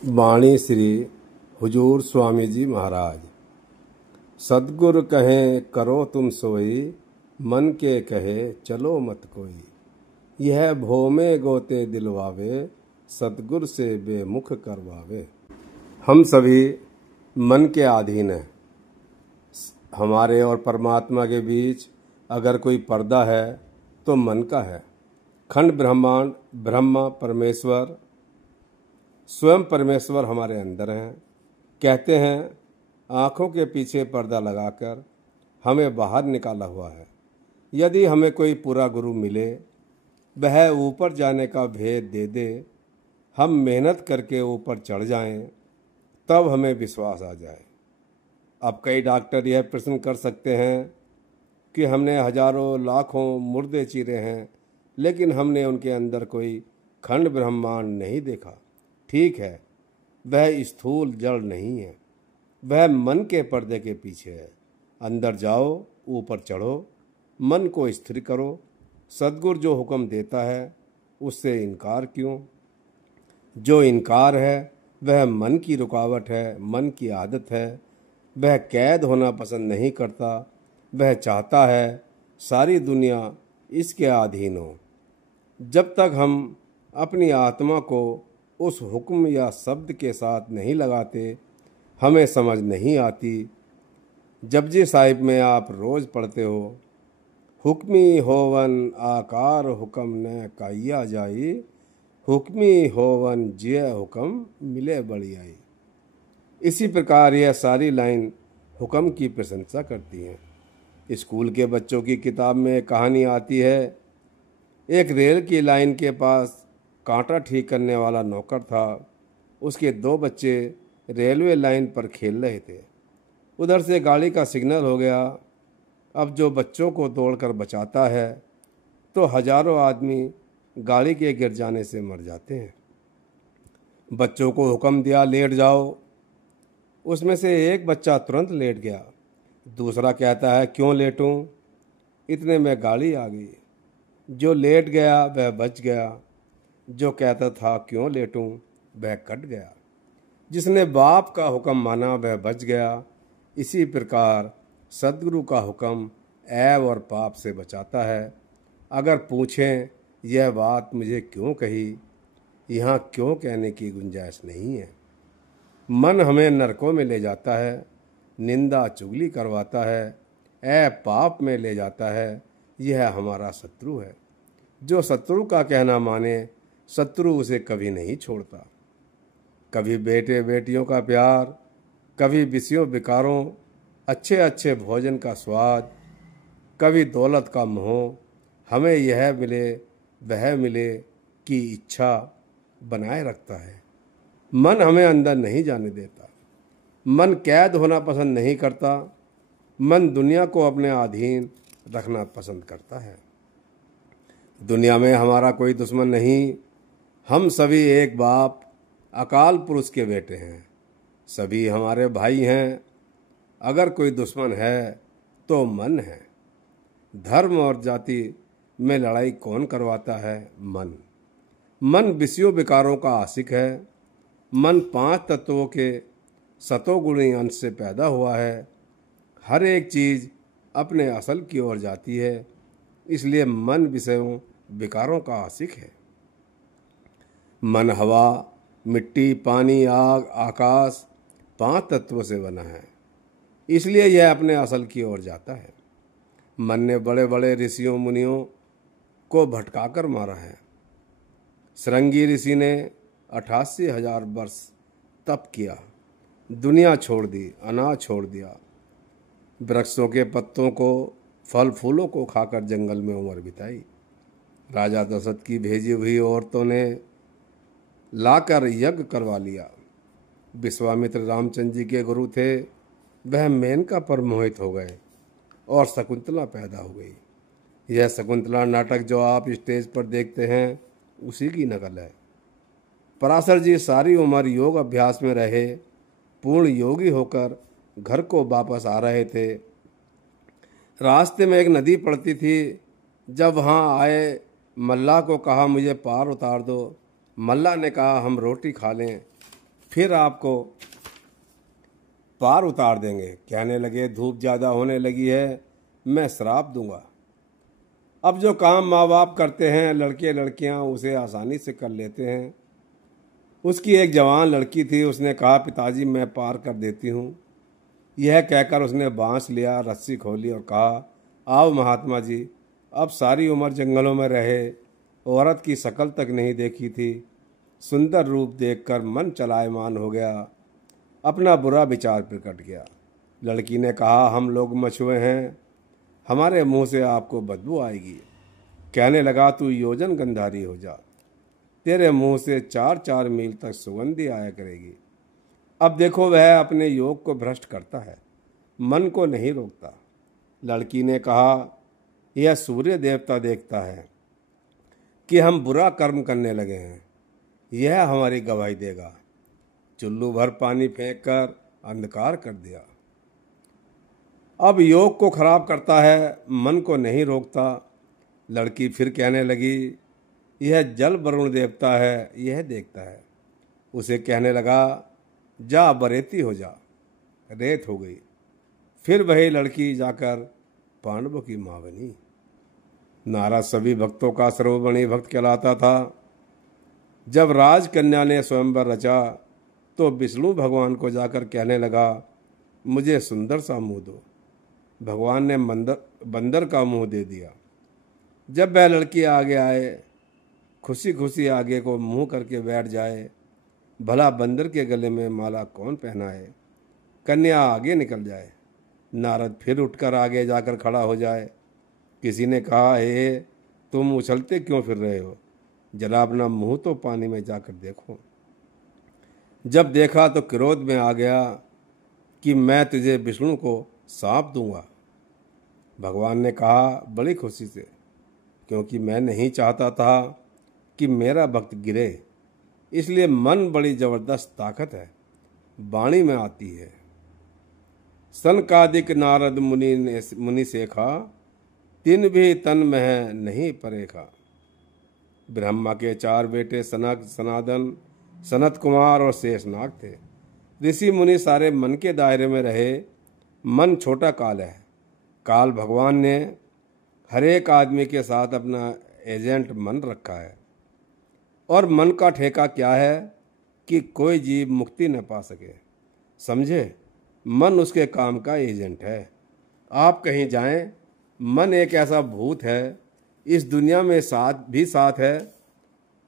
वाणी श्री हुजूर स्वामी जी महाराज। सद्गुरु कहे करो तुम सोई, मन के कहे चलो मत कोई। यह भोमे गोते दिलवावे, सद्गुरु से बेमुख करवावे। हम सभी मन के अधीन हैं। हमारे और परमात्मा के बीच अगर कोई पर्दा है तो मन का है। खंड ब्रह्मांड ब्रह्मा परमेश्वर स्वयं परमेश्वर हमारे अंदर हैं। कहते हैं आँखों के पीछे पर्दा लगाकर हमें बाहर निकाला हुआ है। यदि हमें कोई पूरा गुरु मिले, वह ऊपर जाने का भेद दे दे, हम मेहनत करके ऊपर चढ़ जाएं, तब हमें विश्वास आ जाए। अब कई डॉक्टर यह प्रश्न कर सकते हैं कि हमने हजारों लाखों मुर्दे चीरे हैं, लेकिन हमने उनके अंदर कोई खंड ब्रह्मांड नहीं देखा। ठीक है, वह स्थूल जड़ नहीं है, वह मन के पर्दे के पीछे है। अंदर जाओ, ऊपर चढ़ो, मन को स्थिर करो। सद्गुरु जो हुक्म देता है उससे इनकार क्यों? जो इनकार है वह मन की रुकावट है, मन की आदत है। वह कैद होना पसंद नहीं करता, वह चाहता है सारी दुनिया इसके अधीन हो। जब तक हम अपनी आत्मा को उस हुक्म या शब्द के साथ नहीं लगाते, हमें समझ नहीं आती। जपजी साहिब में आप रोज़ पढ़ते हो, हुक्मी होवन आकार हुक्म न काइया जाई, हुक्मी होवन जिय हुक्म मिले बड़ी आई। इसी प्रकार यह सारी लाइन हुक्म की प्रशंसा करती हैं। स्कूल के बच्चों की किताब में एक कहानी आती है। एक रेल की लाइन के पास कांटा ठीक करने वाला नौकर था। उसके दो बच्चे रेलवे लाइन पर खेल रहे थे। उधर से गाड़ी का सिग्नल हो गया। अब जो बच्चों को तोड़कर बचाता है तो हजारों आदमी गाड़ी के गिर जाने से मर जाते हैं। बच्चों को हुक्म दिया लेट जाओ। उसमें से एक बच्चा तुरंत लेट गया। दूसरा कहता है क्यों लेटूं? इतने में गाड़ी आ गई। जो लेट गया वह बच गया, जो कहता था क्यों लेटूं वह कट गया। जिसने बाप का हुक्म माना वह बच गया। इसी प्रकार सद्गुरु का हुक्म ऐब और पाप से बचाता है। अगर पूछें यह बात मुझे क्यों कही, यहाँ क्यों कहने की गुंजाइश नहीं है। मन हमें नरकों में ले जाता है, निंदा चुगली करवाता है, ऐब पाप में ले जाता है। यह हमारा शत्रु है। जो शत्रु का कहना माने, शत्रु उसे कभी नहीं छोड़ता। कभी बेटे बेटियों का प्यार, कभी विषयों विकारों, अच्छे अच्छे भोजन का स्वाद, कभी दौलत का मोह, हमें यह मिले वह मिले की इच्छा बनाए रखता है। मन हमें अंदर नहीं जाने देता। मन कैद होना पसंद नहीं करता। मन दुनिया को अपने अधीन रखना पसंद करता है। दुनिया में हमारा कोई दुश्मन नहीं। हम सभी एक बाप अकाल पुरुष के बेटे हैं। सभी हमारे भाई हैं। अगर कोई दुश्मन है तो मन है। धर्म और जाति में लड़ाई कौन करवाता है? मन। मन विषयों विकारों का आशिक है। मन 5 तत्वों के सतोगुणी अंश से पैदा हुआ है। हर एक चीज़ अपने असल की ओर जाती है, इसलिए मन विषयों विकारों का आशिक है। मन हवा, मिट्टी, पानी, आग, आकाश 5 तत्वों से बना है, इसलिए यह अपने असल की ओर जाता है। मन ने बड़े बड़े ऋषियों मुनियों को भटकाकर मारा है। श्रृंगी ऋषि ने 88,000 वर्ष तप किया, दुनिया छोड़ दी, अनाज छोड़ दिया। वृक्षों के पत्तों को, फल फूलों को खाकर जंगल में उम्र बिताई। राजा दशरथ की भेजी हुई औरतों ने लाकर यज्ञ करवा लिया। विश्वामित्र रामचंद्र जी के गुरु थे, वह मेनका पर मोहित हो गए और शकुंतला पैदा हो गई। यह शकुंतला नाटक जो आप स्टेज पर देखते हैं उसी की नकल है। पराशर जी सारी उम्र योग अभ्यास में रहे, पूर्ण योगी होकर घर को वापस आ रहे थे। रास्ते में एक नदी पड़ती थी। जब वहाँ आए, मल्लाह को कहा मुझे पार उतार दो। मल्लाह ने कहा हम रोटी खा लें। फिर आपको पार उतार देंगे। कहने लगे, धूप ज़्यादा होने लगी है, मैं श्राप दूंगा। अब जो काम माँ बाप करते हैं, लड़के लड़कियां उसे आसानी से कर लेते हैं। उसकी एक जवान लड़की थी, उसने कहा, पिताजी मैं पार कर देती हूँ। यह कहकर उसने बांस लिया, रस्सी खोली और कहा, आओ महात्मा जी। अब सारी उम्र जंगलों में रहे, औरत की शक्ल तक नहीं देखी थी। सुंदर रूप देखकर मन चलायमान हो गया, अपना बुरा विचार प्रकट किया। लड़की ने कहा, हम लोग मछुए हैं, हमारे मुंह से आपको बदबू आएगी। कहने लगा, तू योजन गंधारी हो जा, तेरे मुंह से 4-4 मील तक सुगंधी आया करेगी। अब देखो, वह अपने योग को भ्रष्ट करता है, मन को नहीं रोकता। लड़की ने कहा, यह सूर्य देवता देखता है कि हम बुरा कर्म करने लगे हैं, यह हमारी गवाही देगा। चुल्लू भर पानी फेंककर अंधकार कर दिया। अब योग को खराब करता है, मन को नहीं रोकता। लड़की फिर कहने लगी, यह जल वरुण देवता है, यह देखता है। उसे कहने लगा, जा बरेती हो जा। रेत हो गई। फिर वही लड़की जाकर पांडवों की मां बनी। नारद सभी भक्तों का सर्वगुणी भक्त कहलाता था। जब राजकन्या ने स्वयंवर रचा तो विष्णु भगवान को जाकर कहने लगा, मुझे सुंदर सा मुंह दो। भगवान ने बंदर का मुंह दे दिया। जब वह लड़की आगे आए, खुशी खुशी आगे को मुंह करके बैठ जाए, भला बंदर के गले में माला कौन पहनाए। कन्या आगे निकल जाए, नारद फिर उठकर आगे जाकर खड़ा हो जाए। किसी ने कहा, हे तुम उछलते क्यों फिर रहे हो, जरा अपना मुंह तो पानी में जाकर देखो। जब देखा तो क्रोध में आ गया कि मैं तुझे विष्णु को सांप दूंगा। भगवान ने कहा, बड़ी खुशी से, क्योंकि मैं नहीं चाहता था कि मेरा भक्त गिरे, इसलिए मन बड़ी जबरदस्त ताकत है, वाणी में आती है। सनकादिक नारद मुनि सेखा, तिन भी तन में नहीं परेखा। ब्रह्मा के 4 बेटे सनक, सनातन, सनत कुमार और शेषनाग थे। ऋषि मुनि सारे मन के दायरे में रहे। मन छोटा काल है। काल भगवान ने हर एक आदमी के साथ अपना एजेंट मन रखा है, और मन का ठेका क्या है कि कोई जीव मुक्ति न पा सके। समझे, मन उसके काम का एजेंट है। आप कहीं जाएं, मन एक ऐसा भूत है, इस दुनिया में साथ है।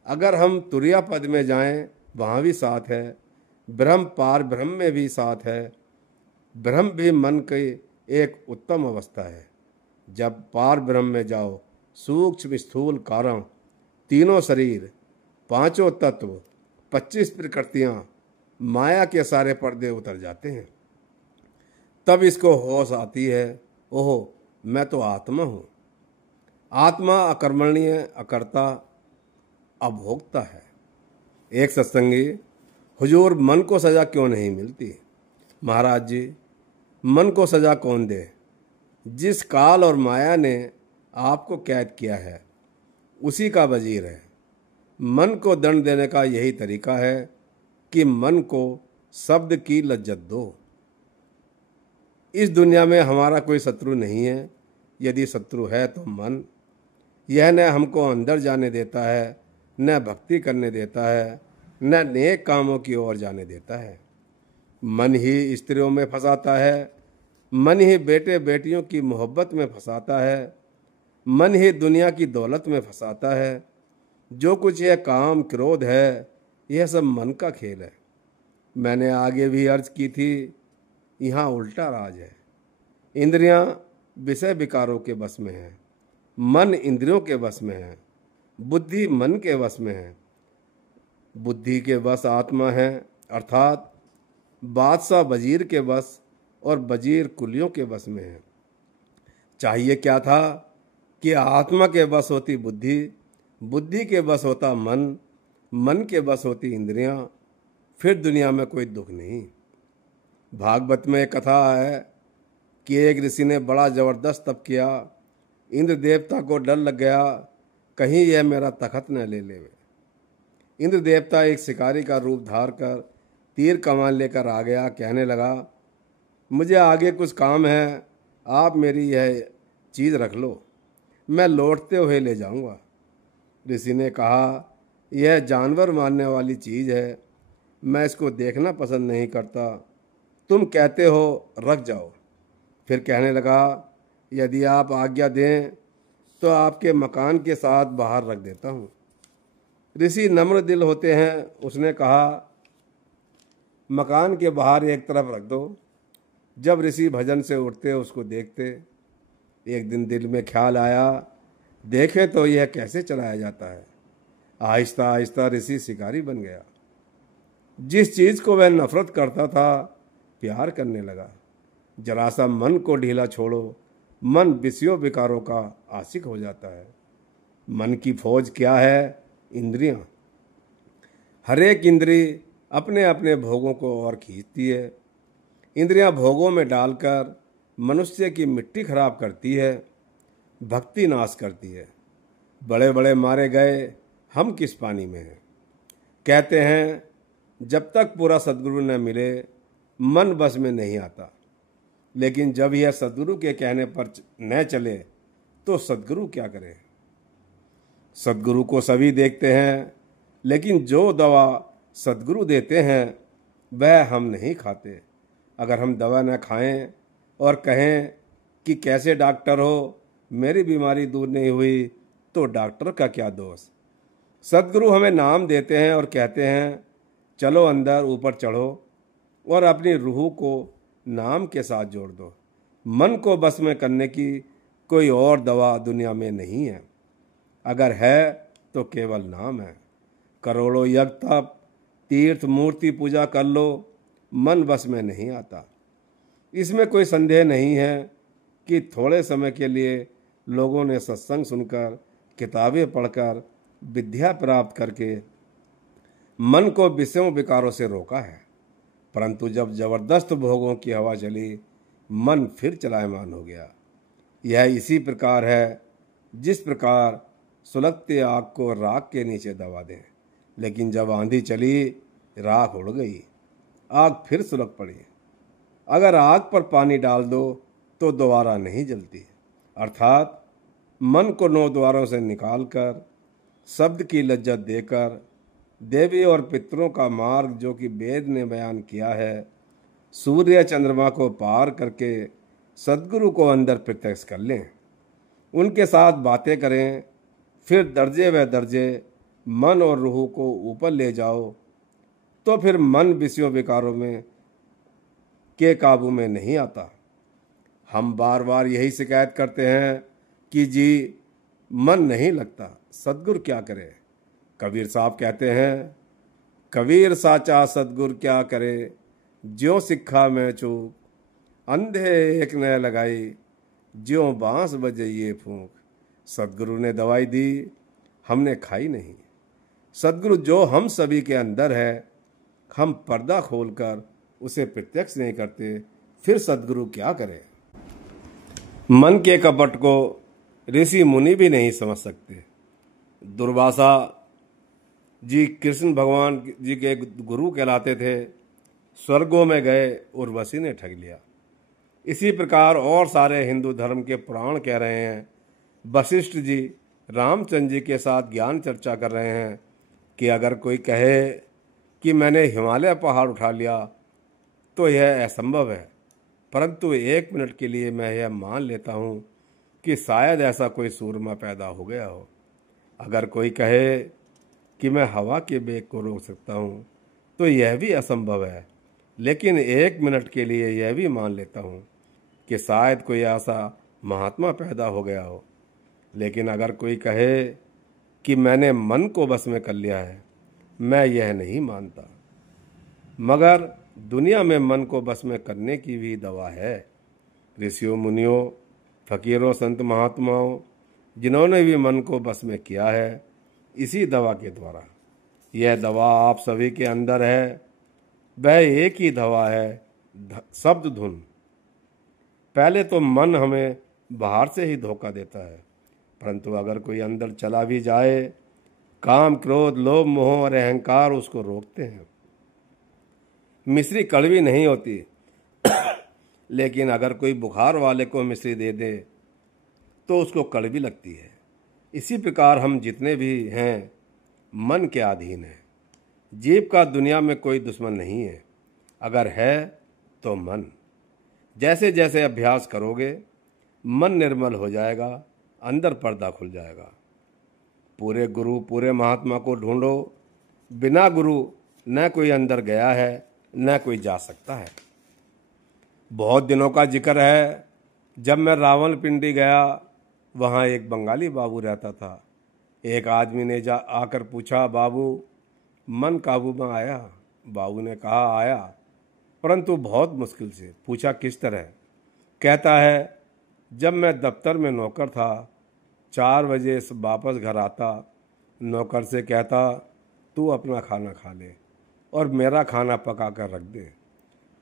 अगर हम तुरिया पद में जाएं, वहाँ भी साथ है। ब्रह्म पार ब्रह्म में भी साथ है। ब्रह्म भी मन की एक उत्तम अवस्था है। जब पार ब्रह्म में जाओ, सूक्ष्म स्थूल कारण, तीनों शरीर, 5 तत्व, 25 प्रकृतियाँ, माया के सारे पर्दे उतर जाते हैं। तब इसको होश आती है, ओहो मैं तो आत्मा हूँ। आत्मा अकर्मण्य, अकर्ता, अभोक्ता है। एक सत्संगी, हुजूर मन को सजा क्यों नहीं मिलती। महाराज जी, मन को सजा कौन दे। जिस काल और माया ने आपको कैद किया है, उसी का वजीर है। मन को दंड देने का यही तरीका है कि मन को शब्द की लज्जत दो। इस दुनिया में हमारा कोई शत्रु नहीं है। यदि शत्रु है तो मन। यह न हमको अंदर जाने देता है, न भक्ति करने देता है, न नेक कामों की ओर जाने देता है। मन ही स्त्रियों में फंसाता है, मन ही बेटे बेटियों की मोहब्बत में फंसाता है, मन ही दुनिया की दौलत में फंसाता है। जो कुछ यह काम क्रोध है, यह सब मन का खेल है। मैंने आगे भी अर्ज की थी, यहाँ उल्टा राज है। इंद्रियां विषय विकारों के वश में है, मन इंद्रियों के वश में है, बुद्धि मन के वश में है। बुद्धि के वश आत्मा है, अर्थात बादशाह वजीर के वश और वजीर कुलियों के वश में है। चाहिए क्या था कि आत्मा के वश होती बुद्धि, बुद्धि के वश होता मन, मन के वश होती इंद्रियां, फिर दुनिया में कोई दुख नहीं। भागवत में एक कथा है कि एक ऋषि ने बड़ा जबरदस्त तप किया। इंद्र देवता को डर लग गया, कहीं यह मेरा तखत न ले ले। इंद्र देवता एक शिकारी का रूप धार कर तीर कमान लेकर आ गया। कहने लगा, मुझे आगे कुछ काम है, आप मेरी यह चीज़ रख लो, मैं लौटते हुए ले जाऊंगा। ऋषि ने कहा, यह जानवर मारने वाली चीज़ है, मैं इसको देखना पसंद नहीं करता। तुम कहते हो रख जाओ। फिर कहने लगा, यदि आप आज्ञा दें तो आपके मकान के साथ बाहर रख देता हूँ। ऋषि नम्र दिल होते हैं। उसने कहा, मकान के बाहर एक तरफ रख दो। जब ऋषि भजन से उठते उसको देखते। एक दिन दिल में ख्याल आया, देखें तो यह कैसे चलाया जाता है। आहिस्ता आहिस्ता ऋषि शिकारी बन गया। जिस चीज को वह नफरत करता था, प्यार करने लगा। जरा सा मन को ढीला छोड़ो, मन विषयों विकारों का आशिक हो जाता है। मन की फौज क्या है? इंद्रियां। हर एक इंद्री अपने अपने भोगों को और खींचती है। इंद्रियां भोगों में डालकर मनुष्य की मिट्टी खराब करती है, भक्ति नाश करती है। बड़े बड़े मारे गए, हम किस पानी में हैं। कहते हैं, जब तक पूरा सद्गुरु न मिले मन बस में नहीं आता। लेकिन जब यह सद्गुरु के कहने पर न चले तो सद्गुरु क्या करे। सद्गुरु को सभी देखते हैं, लेकिन जो दवा सद्गुरु देते हैं वह हम नहीं खाते। अगर हम दवा न खाएं और कहें कि कैसे डॉक्टर हो, मेरी बीमारी दूर नहीं हुई, तो डॉक्टर का क्या दोष। सद्गुरु हमें नाम देते हैं और कहते हैं, चलो अंदर ऊपर चढ़ो और अपनी रूह को नाम के साथ जोड़ दो। मन को बस में करने की कोई और दवा दुनिया में नहीं है। अगर है तो केवल नाम है। करोड़ों यज्ञ तप तीर्थ मूर्ति पूजा कर लो, मन बस में नहीं आता। इसमें कोई संदेह नहीं है कि थोड़े समय के लिए लोगों ने सत्संग सुनकर, किताबें पढ़कर, विद्या प्राप्त करके मन को विषयों विकारों से रोका है। परंतु जब जबरदस्त भोगों की हवा चली, मन फिर चलायमान हो गया। यह इसी प्रकार है जिस प्रकार सुलगते आग को राख के नीचे दबा दें, लेकिन जब आंधी चली राख उड़ गई, आग फिर सुलग पड़ी। अगर आग पर पानी डाल दो तो दोबारा नहीं जलती। अर्थात मन को 9 द्वारों से निकालकर, शब्द की लज्जत देकर, देवी और पितरों का मार्ग जो कि वेद ने बयान किया है, सूर्य चंद्रमा को पार करके सद्गुरु को अंदर प्रत्यक्ष कर लें, उनके साथ बातें करें, फिर दर्जे व दर्जे मन और रूह को ऊपर ले जाओ, तो फिर मन विषयों विकारों में के काबू में नहीं आता। हम बार बार यही शिकायत करते हैं कि जी मन नहीं लगता, सद्गुरु क्या करे। कबीर साहब कहते हैं, कबीर साचा सद्गुरु क्या करे, ज्यों सिक्खा मैं चूक, अंधे एक न लगाई, ज्यों बांस बजे ये फूंक। सद्गुरु ने दवाई दी, हमने खाई नहीं। सद्गुरु जो हम सभी के अंदर है, हम पर्दा खोलकर उसे प्रत्यक्ष नहीं करते, फिर सद्गुरु क्या करे। मन के कपट को ऋषि मुनि भी नहीं समझ सकते। दुर्वासा जी कृष्ण भगवान जी के गुरु कहलाते थे। स्वर्गों में गए, उर्वशी ने ठग लिया। इसी प्रकार और सारे हिंदू धर्म के पुराण कह रहे हैं। वशिष्ठ जी रामचंद्र जी के साथ ज्ञान चर्चा कर रहे हैं कि अगर कोई कहे कि मैंने हिमालय पहाड़ उठा लिया तो यह असंभव है, परंतु 1 मिनट के लिए मैं यह मान लेता हूँ कि शायद ऐसा कोई सूरमा पैदा हो गया हो। अगर कोई कहे कि मैं हवा के वेग को रोक सकता हूँ तो यह भी असंभव है, लेकिन 1 मिनट के लिए यह भी मान लेता हूँ कि शायद कोई ऐसा महात्मा पैदा हो गया हो। लेकिन अगर कोई कहे कि मैंने मन को बस में कर लिया है, मैं यह नहीं मानता। मगर दुनिया में मन को बस में करने की भी दवा है। ऋषियों मुनियों फकीरों संत महात्माओं जिन्होंने भी मन को बस में किया है, इसी दवा के द्वारा। यह दवा आप सभी के अंदर है। वह एक ही दवा है, शब्द धुन। पहले तो मन हमें बाहर से ही धोखा देता है, परंतु अगर कोई अंदर चला भी जाए, काम क्रोध लोभ मोह और अहंकार उसको रोकते हैं। मिश्री कड़वी नहीं होती, लेकिन अगर कोई बुखार वाले को मिश्री दे दे तो उसको कड़वी लगती है। इसी प्रकार हम जितने भी हैं मन के अधीन हैं। जीव का दुनिया में कोई दुश्मन नहीं है, अगर है तो मन। जैसे जैसे अभ्यास करोगे मन निर्मल हो जाएगा, अंदर पर्दा खुल जाएगा। पूरे गुरु पूरे महात्मा को ढूंढो, बिना गुरु न कोई अंदर गया है न कोई जा सकता है। बहुत दिनों का जिक्र है, जब मैं रावलपिंडी गया, वहाँ एक बंगाली बाबू रहता था। एक आदमी ने आकर पूछा, बाबू मन काबू में आया? बाबू ने कहा, आया, परंतु बहुत मुश्किल से। पूछा, किस तरह? कहता है, जब मैं दफ्तर में नौकर था, 4 बजे से वापस घर आता, नौकर से कहता, तू अपना खाना खा ले और मेरा खाना पका कर रख दे।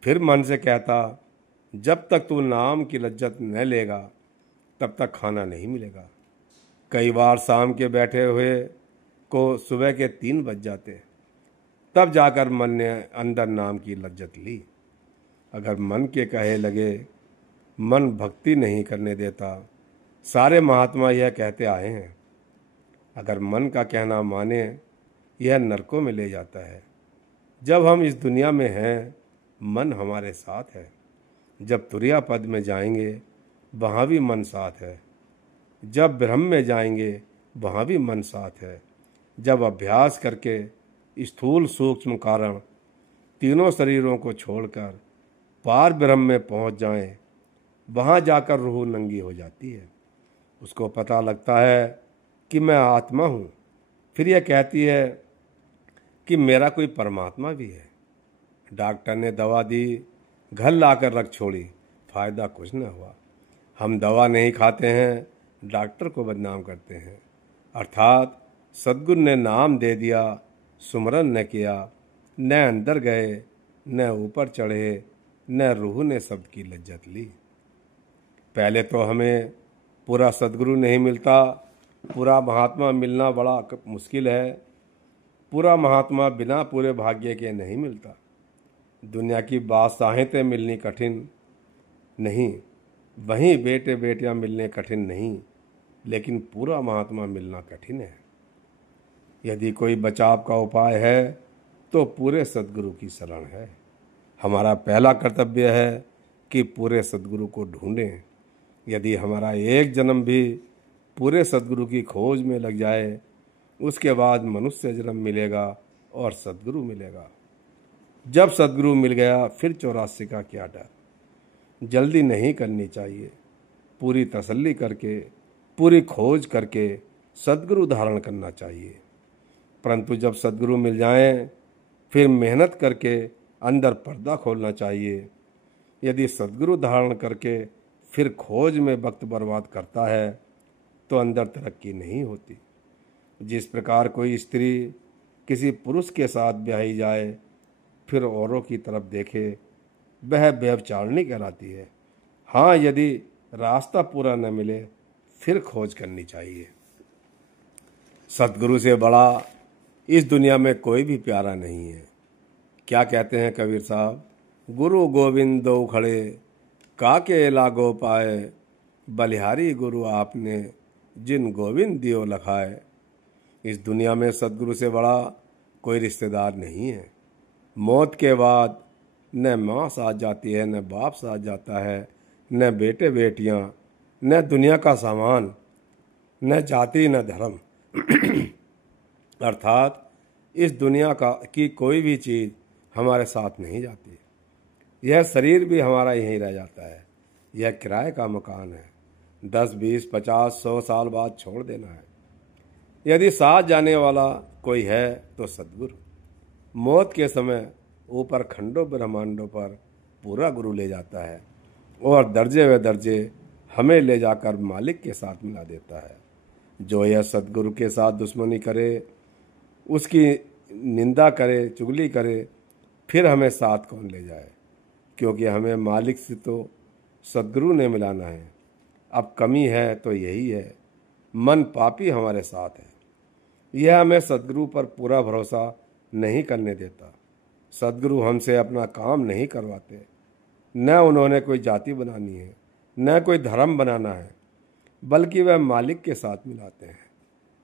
फिर मन से कहता, जब तक तू नाम की लज्जत न लेगा तब तक खाना नहीं मिलेगा। कई बार शाम के बैठे हुए को सुबह के 3 बज जाते, तब जाकर मन ने अंदर नाम की लज्जत ली। अगर मन के कहे लगे, मन भक्ति नहीं करने देता। सारे महात्मा यह कहते आए हैं। अगर मन का कहना माने, यह नरकों में ले जाता है। जब हम इस दुनिया में हैं, मन हमारे साथ है। जब तुरिया पद में जाएंगे, वहाँ भी मन साथ है। जब ब्रह्म में जाएंगे, वहाँ भी मन साथ है। जब अभ्यास करके स्थूल सूक्ष्म कारण तीनों शरीरों को छोड़कर पार ब्रह्म में पहुँच जाएं, वहाँ जाकर रूह नंगी हो जाती है। उसको पता लगता है कि मैं आत्मा हूँ। फिर यह कहती है कि मेरा कोई परमात्मा भी है। डॉक्टर ने दवा दी, घर लाकर रख छोड़ी, फायदा कुछ न हुआ। हम दवा नहीं खाते हैं, डॉक्टर को बदनाम करते हैं। अर्थात सद्गुरु ने नाम दे दिया, सुमरन न किया, न अंदर गए, न ऊपर चढ़े, न रूह ने शब्द की लज्जत ली। पहले तो हमें पूरा सद्गुरु नहीं मिलता। पूरा महात्मा मिलना बड़ा मुश्किल है। पूरा महात्मा बिना पूरे भाग्य के नहीं मिलता। दुनिया की बादशाहें मिलनी कठिन नहीं, वहीं बेटे बेटियां मिलने कठिन नहीं, लेकिन पूरा महात्मा मिलना कठिन है। यदि कोई बचाव का उपाय है तो पूरे सद्गुरु की शरण है। हमारा पहला कर्तव्य है कि पूरे सद्गुरु को ढूंढें। यदि हमारा एक जन्म भी पूरे सद्गुरु की खोज में लग जाए, उसके बाद मनुष्य जन्म मिलेगा और सद्गुरु मिलेगा। जब सद्गुरु मिल गया, फिर 84 का क्या डर। जल्दी नहीं करनी चाहिए। पूरी तसल्ली करके, पूरी खोज करके सद्गुरु धारण करना चाहिए। परंतु जब सद्गुरु मिल जाएं, फिर मेहनत करके अंदर पर्दा खोलना चाहिए। यदि सद्गुरु धारण करके फिर खोज में वक्त बर्बाद करता है तो अंदर तरक्की नहीं होती। जिस प्रकार कोई स्त्री किसी पुरुष के साथ ब्याही जाए फिर औरों की तरफ देखे, वह व्यभिचारिणी कहलाती है। हाँ, यदि रास्ता पूरा न मिले फिर खोज करनी चाहिए। सद्गुरु से बड़ा इस दुनिया में कोई भी प्यारा नहीं है। क्या कहते हैं कबीर साहब, गुरु गोविंद दो खड़े, काके लागो पाए, बलिहारी गुरु आपने, जिन गोविंद दियो लखाए। इस दुनिया में सद्गुरु से बड़ा कोई रिश्तेदार नहीं है। मौत के बाद न माँ साथ जाती है, न बाप साथ जाता है, न बेटे बेटियां, न दुनिया का सामान, न जाति न धर्म। अर्थात इस दुनिया की कोई भी चीज़ हमारे साथ नहीं जाती। यह शरीर भी हमारा यहीं रह जाता है। यह किराए का मकान है। 10, 20, 50, 100 साल बाद छोड़ देना है। यदि साथ जाने वाला कोई है तो सद्गुरु। मौत के समय ऊपर खंडों ब्रह्मांडों पर पूरा गुरु ले जाता है और दर्जे व दर्जे हमें ले जाकर मालिक के साथ मिला देता है। जो यह सद्गुरु के साथ दुश्मनी करे, उसकी निंदा करे, चुगली करे, फिर हमें साथ कौन ले जाए। क्योंकि हमें मालिक से तो सद्गुरु ने मिलाना है। अब कमी है तो यही है, मन पापी हमारे साथ है। यह हमें सद्गुरु पर पूरा भरोसा नहीं करने देता। सद्गुरु हमसे अपना काम नहीं करवाते। न उन्होंने कोई जाति बनानी है, न कोई धर्म बनाना है, बल्कि वह मालिक के साथ मिलाते हैं।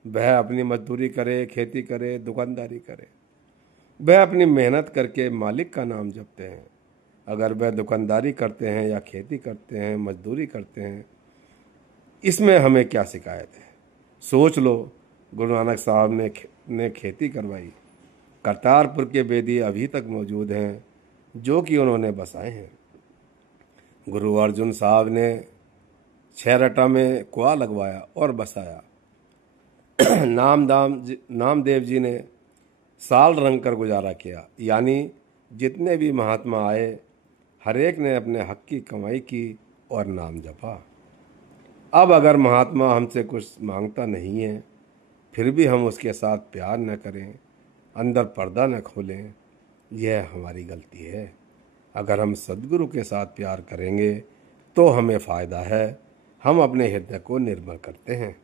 वह अपनी मजदूरी करे, खेती करे, दुकानदारी करे, वह अपनी मेहनत करके मालिक का नाम जपते हैं। अगर वह दुकानदारी करते हैं या खेती करते हैं, मजदूरी करते हैं, इसमें हमें क्या शिकायत है? सोच लो, गुरु नानक साहब ने खेती करवाई। करतारपुर के बेदी अभी तक मौजूद हैं जो कि उन्होंने बसाए हैं। गुरु अर्जुन साहब ने छेरटा में कुआं लगवाया और बसाया। नामदेव जी ने साल रंग कर गुजारा किया। यानी जितने भी महात्मा आए, हर एक ने अपने हक की कमाई की और नाम जपा। अब अगर महात्मा हमसे कुछ मांगता नहीं है, फिर भी हम उसके साथ प्यार न करें, अंदर पर्दा न खोलें, यह हमारी गलती है। अगर हम सद्गुरु के साथ प्यार करेंगे तो हमें फ़ायदा है। हम अपने हृदय को निर्मल करते हैं।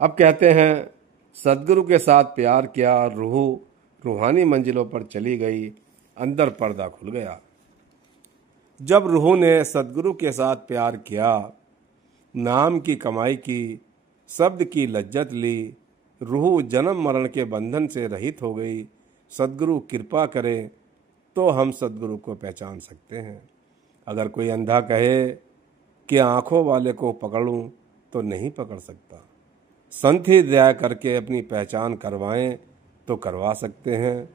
अब कहते हैं, सद्गुरु के साथ प्यार किया, रूहानी मंजिलों पर चली गई, अंदर पर्दा खुल गया। जब रूह ने सद्गुरु के साथ प्यार किया, नाम की कमाई की, शब्द की लज्जत ली, रूह जन्म मरण के बंधन से रहित हो गई, सद्गुरु कृपा करे तो हम सद्गुरु को पहचान सकते हैं। अगर कोई अंधा कहे कि आंखों वाले को पकड़ूं तो नहीं पकड़ सकता। संत ही दया करके अपनी पहचान करवाएं तो करवा सकते हैं।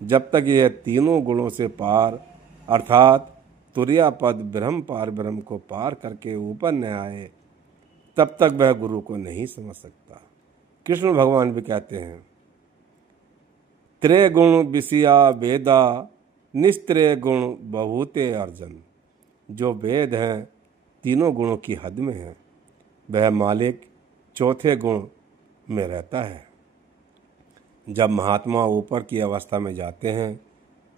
जब तक यह तीनों गुणों से पार अर्थात तुर्या पद ब्रह्म पार ब्रह्म को पार करके ऊपर न आए, तब तक वह गुरु को नहीं समझ सकता। कृष्ण भगवान भी कहते हैं, त्रे गुण विषया वेदा निस्त्रे गुण बहुते अर्जन। जो वेद हैं तीनों गुणों की हद में है, वह मालिक चौथे गुण में रहता है। जब महात्मा ऊपर की अवस्था में जाते हैं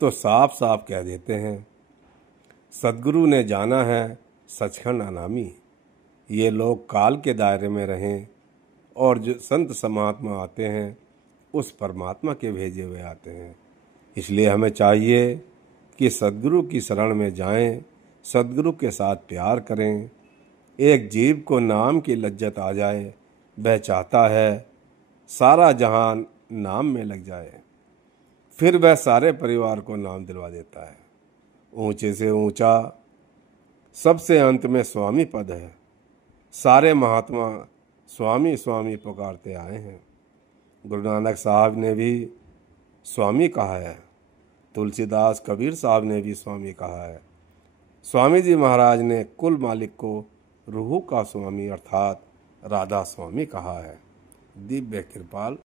तो साफ साफ कह देते हैं, सद्गुरु ने जाना है सचखंड अनामी। ये लोग काल के दायरे में रहें और जो संत समात्मा आते हैं उस परमात्मा के भेजे हुए आते हैं। इसलिए हमें चाहिए कि सद्गुरु की शरण में जाएं, सद्गुरु के साथ प्यार करें। एक जीव को नाम की लज्जत आ जाए, वह चाहता है सारा जहान नाम में लग जाए। फिर वह सारे परिवार को नाम दिलवा देता है। ऊंचे से ऊंचा सबसे अंत में स्वामी पद है। सारे महात्मा स्वामी स्वामी पुकारते आए हैं। गुरु नानक साहब ने भी स्वामी कहा है, तुलसीदास कबीर साहब ने भी स्वामी कहा है। स्वामी जी महाराज ने कुल मालिक को रूह का स्वामी अर्थात राधा स्वामी कहा है। दिव्य कृपाल